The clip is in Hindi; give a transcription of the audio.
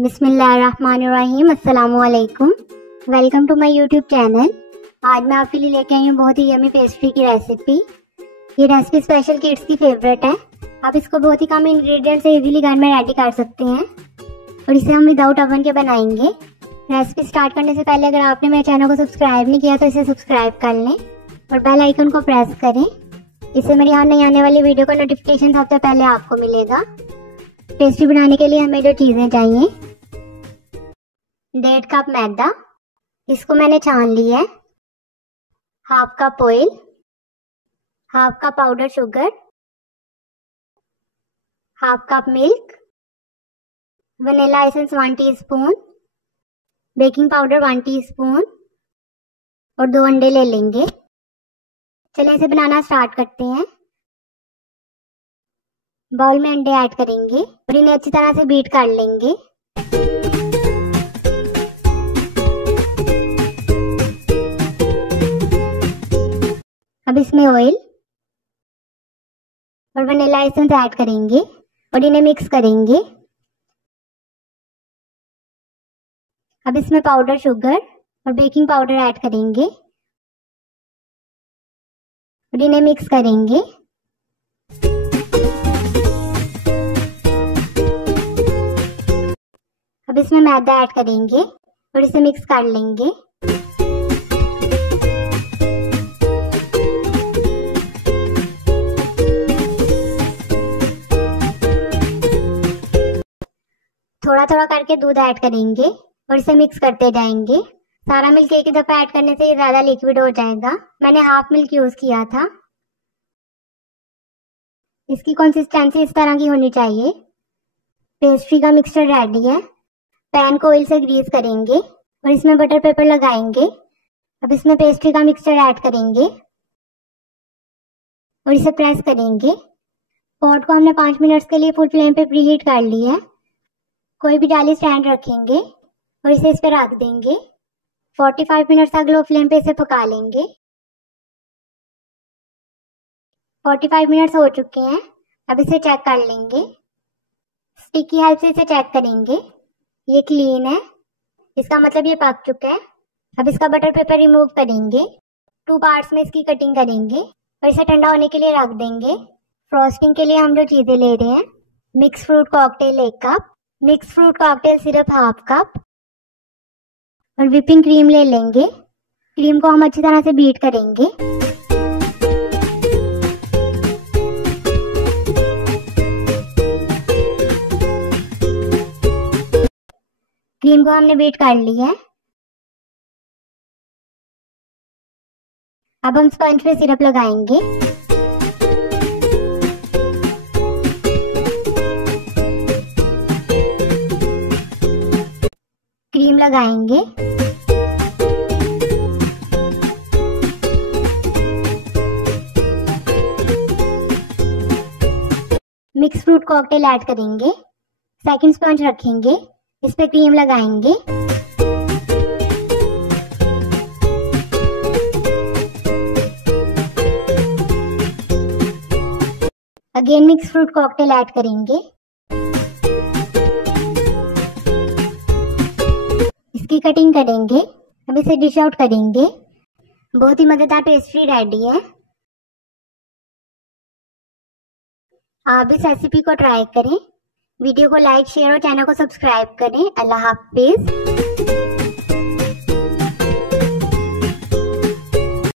बिस्मिल्लाहिर्रहमानिर्रहीम। अस्सलामुअलैकुम। Welcome to my YouTube channel. आज मैं आपके लिए लेके आई हूँ बहुत ही यमी पेस्ट्री की रेसिपी। ये रेसिपी स्पेशल किड्स की फेवरेट है। आप इसको बहुत ही कम इंग्रेडिएंट से इजीली घर में रेडी कर सकते हैं और इसे हम विदाउट ओवन के बनाएंगे। रेसिपी स्टार्ट करने से पहले अगर आपने मेरे चैनल को सब्सक्राइब नहीं किया तो इसे सब्सक्राइब कर लें और बेल आइकन को प्रेस करें। इससे मेरी यहाँ नई आने वाली वीडियो का नोटिफिकेशन सबसे पहले आपको मिलेगा। पेस्ट्री बनाने के लिए हमें जो चीज़ें चाहिए, 1.5 कप मैदा, इसको मैंने छान लिया है, 1/2 cup oil, 1/2 cup powder sugar, 1/2 cup milk, vanilla essence 1 teaspoon, baking powder 1 teaspoon और 2 अंडे ले लेंगे। चलिए इसे बनाना स्टार्ट करते हैं। बाउल में अंडे ऐड करेंगे और इन्हें अच्छी तरह से बीट कर लेंगे। अब इसमें ऑयल और वनीला एसेंस ऐड करेंगे और इन्हें मिक्स करेंगे। अब इसमें पाउडर शुगर और बेकिंग पाउडर ऐड करेंगे और इन्हें मिक्स करेंगे। अब इसमें मैदा ऐड करेंगे और इसे मिक्स कर लेंगे। थोड़ा थोड़ा करके दूध ऐड करेंगे और इसे मिक्स करते जाएंगे। सारा मिल्क एक ही दफा ऐड करने से ये ज्यादा लिक्विड हो जाएगा। मैंने हाफ मिल्क यूज किया था। इसकी कंसिस्टेंसी इस तरह की होनी चाहिए। पेस्ट्री का मिक्सचर रेडी है। पैन को ऑयल से ग्रीस करेंगे और इसमें बटर पेपर लगाएंगे। अब इसमें पेस्ट्री का मिक्सचर ऐड करेंगे और इसे प्रेस करेंगे। पॉट को हमने 5 मिनट्स के लिए फुल फ्लेम पे प्रीहीट कर लिया है। कोई भी जाली स्टैंड रखेंगे और इसे इस पे रख देंगे। 45 मिनट तक लो फ्लेम पे इसे पका लेंगे। 45 मिनट्स हो चुके हैं। अब इसे चेक कर लेंगे। स्टिक की हेल्प से इसे चेक करेंगे। ये क्लीन है, इसका मतलब ये पक चुका है। अब इसका बटर पेपर रिमूव करेंगे। 2 पार्ट्स में इसकी कटिंग करेंगे और इसे ठंडा होने के लिए रख देंगे। फ्रॉस्टिंग के लिए हम जो चीजें ले रहे हैं, mix fruit cocktail 1 cup, mix fruit cocktail syrup 1/2 cup और व्हिपिंग क्रीम ले लेंगे। क्रीम को हम अच्छी तरह से बीट करेंगे। क्रीम को हमने बीट कर लिया है। अब हम स्पंज पे सिरप लगाएंगे। क्रीम लगाएंगे। मिक्स फ्रूट कॉकटेल ऐड करेंगे। सेकंड स्पंज रखेंगे, इस पे क्रीम लगाएंगे। Again mix fruit cocktail add करेंगे। इसकी कटिंग करेंगे। अब इसे डिश आउट करेंगे। बहुत ही मजेदार पेस्ट्री रेडी है। आप इस रेसिपी को ट्राई करें। वीडियो को लाइक, शेयर और चैनल को सब्सक्राइब करें। अल्लाह हाफिज।